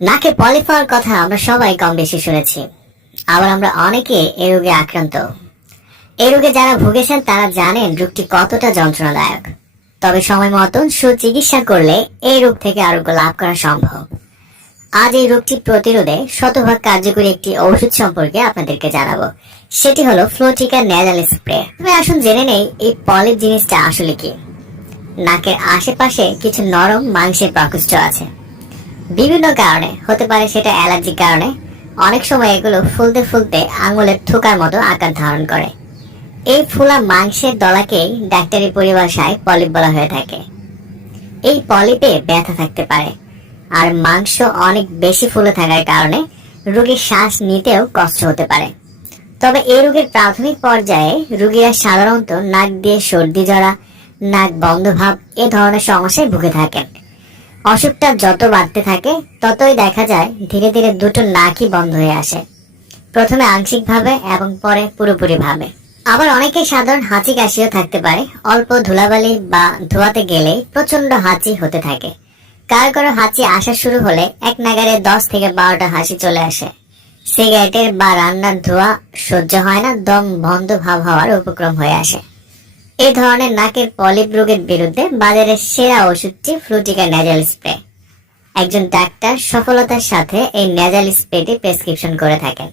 নাকে পলিফার কথা আমরা সবাই কম বেশি শুনেছি। আবার আমরা অনেকে এই রোগে আক্রান্ত। এই রোগে যারা ভুগেছেন, তারা জানেন রোগটি কতটা যন্ত্রণাদায়ক। তবে সময় মতন সুচিকিৎসা করলে এই রোগ থেকে আরোগ্য লাভ করা সম্ভব। আজ এই রোগটি প্রতিরোধে শতভাগ কার্যকরী একটি ঔষধ সম্পর্কে আপনাদেরকে জানাব। সেটি হলো ফ্লোটিকা ন্যাজাল স্প্রে তবে আসুন জেনে নেই, এই পলিপ জিনিসটা আসলে কি। নাকের আশেপাশে কিছু নরম মাংসের প্রকোষ্ঠ আছে। বিভিন্ন কারণে, হতে পারে সেটা অ্যালার্জির কারণে, অনেক সময় এগুলো ফুলতে ফুলতে আঙুলের থোকার মতো আকার ধারণ করে। এই ফুলা মাংসের দলাকেই ডাক্তারি পরিভাষায় পলিপ বলা হয়ে থাকে। এই পলিপে ব্যথা থাকতে পারে, আর মাংস অনেক বেশি ফুলে থাকার কারণে রোগীর শ্বাস নিতেও কষ্ট হতে পারে। তবে এই রোগের প্রাথমিক পর্যায়ে রোগীরা সাধারণত নাক দিয়ে সর্দি জড়া নাক বন্ধ ভাব এ ধরনের সমস্যায় ভুগে থাকেন। অসুখটা যত বাড়তে থাকে, ততই দেখা যায় ধীরে ধীরে দুটো নাকই বন্ধ হয়ে আসে। প্রথমে আংশিকভাবে এবং পরে পুরোপুরি ভাবে। আবার অনেকে সাধারণ হাঁচি কাশিও থাকতে পারে। অল্প ধুলাবালি বা ধোয়াতে গেলেই প্রচণ্ড হাঁচি হতে থাকে। কার কারও হাঁচি আসা শুরু হলে এক নাগারে দশ থেকে বারোটা হাসি চলে আসে। সিগারেটের বা রান্নার ধোয়া সহ্য হয় না, দম বন্ধ ভাব হওয়ার উপক্রম হয়ে আসে। এই ধরনের নাকের পলিপ রোগের বিরুদ্ধে বাজারের সেরা ওষুধটি ফ্লুটিকা ন্যাজাল স্প্রে একজন ডাক্তার সফলতার সাথে এই ন্যাজাল স্প্রেটি প্রেসক্রিপশন করে থাকেন।